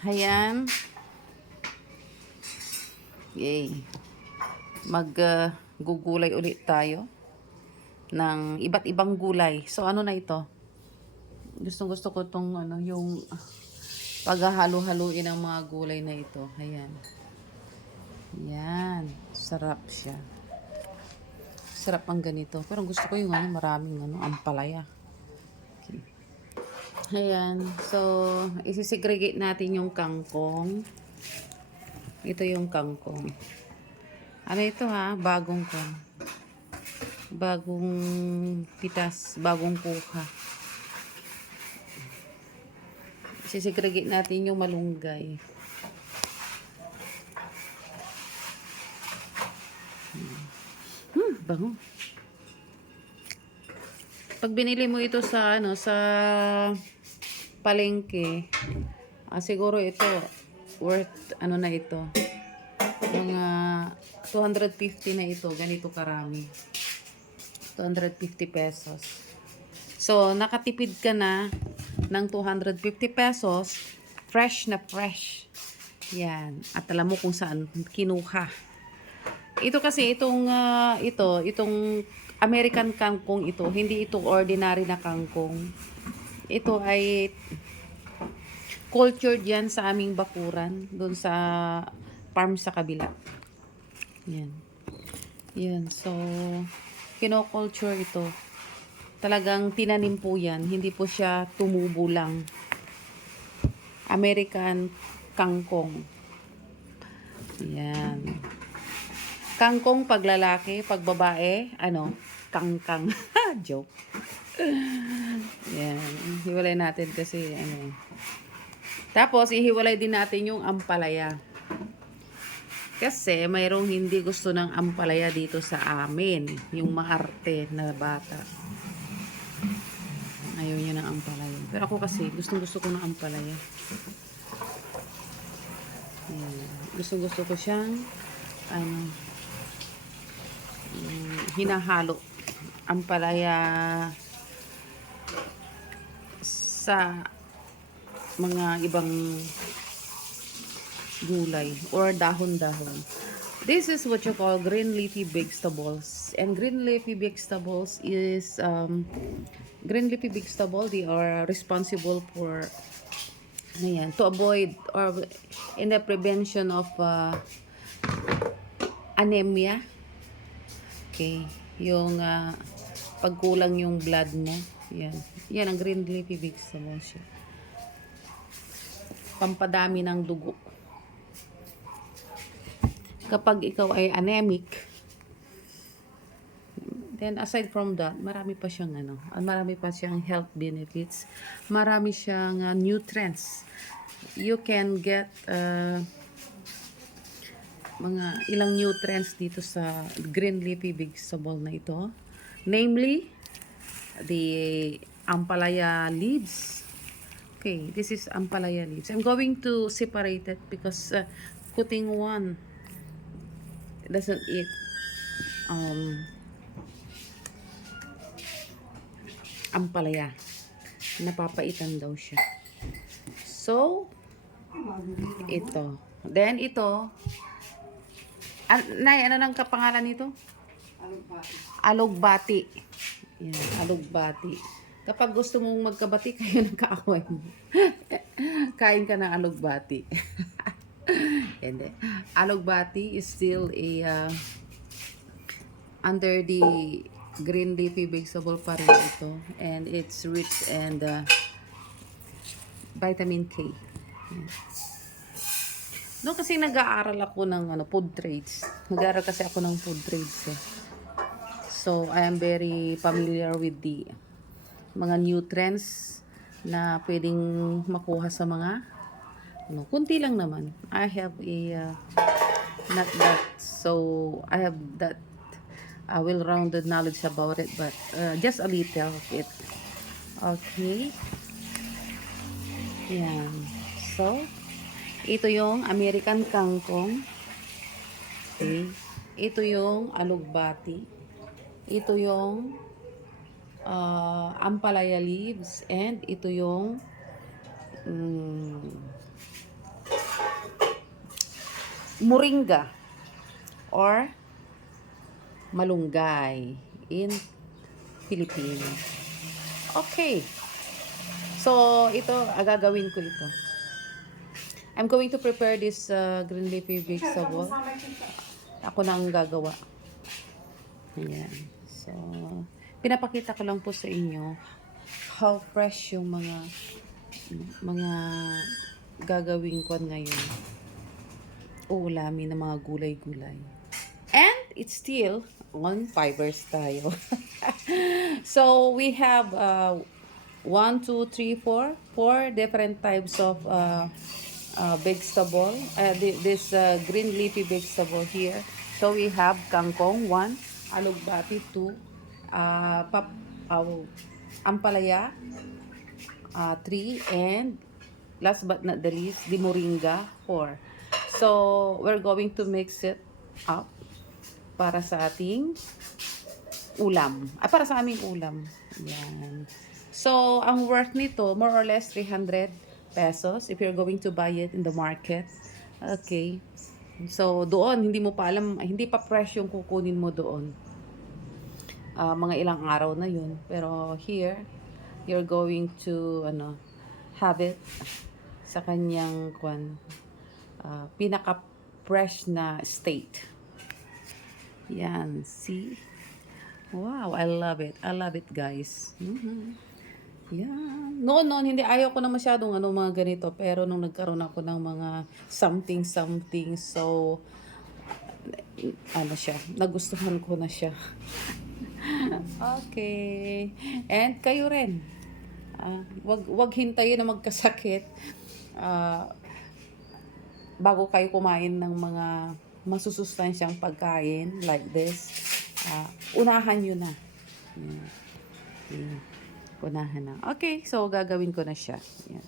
Ayan. Yay. Gugulay ulit tayo ng iba't ibang gulay. So, ano na ito? Gusto ko tong yung paghahalo-haluin ng mga gulay na ito. Ayan. Yan. Sarap siya. Sarap ang ganito. Pero gusto ko yung maraming ampalaya. Okay. Ayan. So, isisegregate natin yung kangkong. Ito yung kangkong. Ano ito ha? Bagong pitas, bagong kuha. Isisegregate natin yung malunggay. Bango. Pag binili mo ito sa sa palengke, siguro ito worth na ito. Mga 250 na ito, ganito karami. 250 pesos. So, nakatipid ka na ng 250 pesos, fresh na fresh. Yan. At alam mo kung saan kinuha. Ito kasi itong American kangkong ito, hindi ito ordinary na kangkong. Ito ay cultured yan sa aming bakuran, doon sa farm sa kabila. Yan. Yan. So, kino-culture ito. Talagang tinanim po yan. Hindi po siya tumubo lang. American kangkong. Yan. Kangkong pag lalaki, pag babae, kangkang. Joke. Yan. Hiwalay natin kasi, Tapos, ihiwalay din natin yung ampalaya. Kasi, mayroong hindi gusto ng ampalaya dito sa amin. Yung maarte na bata. Ayaw niya ng ampalaya. Pero ako kasi, gusto ko ng ampalaya. Yan. Gusto ko siyang, hinahalo ampalaya sa mga ibang gulay or dahon-dahon. This is what you call green leafy vegetables. And green leafy vegetables is they are responsible for to avoid or in the prevention of anemia. Okay, yung pagkulang yung blood mo. Yan ang green leafy vegetables. Pampadami ng dugo. Kapag ikaw ay anemic, then aside from that, marami pa siyang health benefits. Marami siyang nutrients. You can get mga ilang nutrients dito sa green leafy vegetable na ito. Namely, the ampalaya leaves. Okay, this is ampalaya leaves. I'm going to separate it because cutting one doesn't eat ampalaya. Napapaitan daw siya. So, ito. Then, ito. Nay, ano nang kapangalan nito? Alugbati. Yan, alugbati. Kapag gusto mong magkabati, kayo ng kaaway mo. Kain ka ng alugbati. Hindi. Alugbati is still under the green leafy vegetable pa rin ito. And it's rich and vitamin K. No, kasi nag-aaral ako ng food trades. Nag-aaral kasi ako ng food trades. So, I am very familiar with the mga nutrients na pwedeng makuha sa mga kunti lang naman. I have not that, so I have that well-rounded knowledge about it, but just a little of it. Okay. Yan. So, ito yung American kangkong. Okay. Ito yung alugbati. Ito yung ampalaya leaves. And ito yung moringa or malunggay in Filipino. Okay. So, ito, gagawin ko ito. I'm going to prepare this green leafy vegetable. Ako na ang gagawa. Ayan. So, pinapakita ko lang po sa inyo how fresh yung mga gagawin ko ngayon. Uulamin ng mga gulay-gulay. And it's still on fibers tayo. So, we have 1, 2, 3, 4 different types of vegetable. This green leafy vegetable here. So, we have kangkong, 1, alugbati, 2, ampalaya, 3, and last but not the least, the moringa, 4. So, we're going to mix it up para sa ating ulam. Para sa aming ulam. Yan. So, ang worth nito, more or less 300 pesos if you're going to buy it in the market. Okay. So, doon, hindi mo pa alam, hindi pa fresh yung kukunin mo doon. Mga ilang araw na yun. Pero here, you're going to, have it sa kanyang pinaka-fresh na state. Yan, see? Wow, I love it. I love it, guys. Yan. Noon, hindi ayaw ko na masyadong mga ganito. Pero nung nagkaroon ako ng mga something, so, nagustuhan ko na siya. Okay. And kayo rin. Wag hintayin na magkasakit bago kayo kumain ng mga masusustansyang pagkain like this. Unahan nyo na. Unahan na. Okay, so gagawin ko na siya. Yan.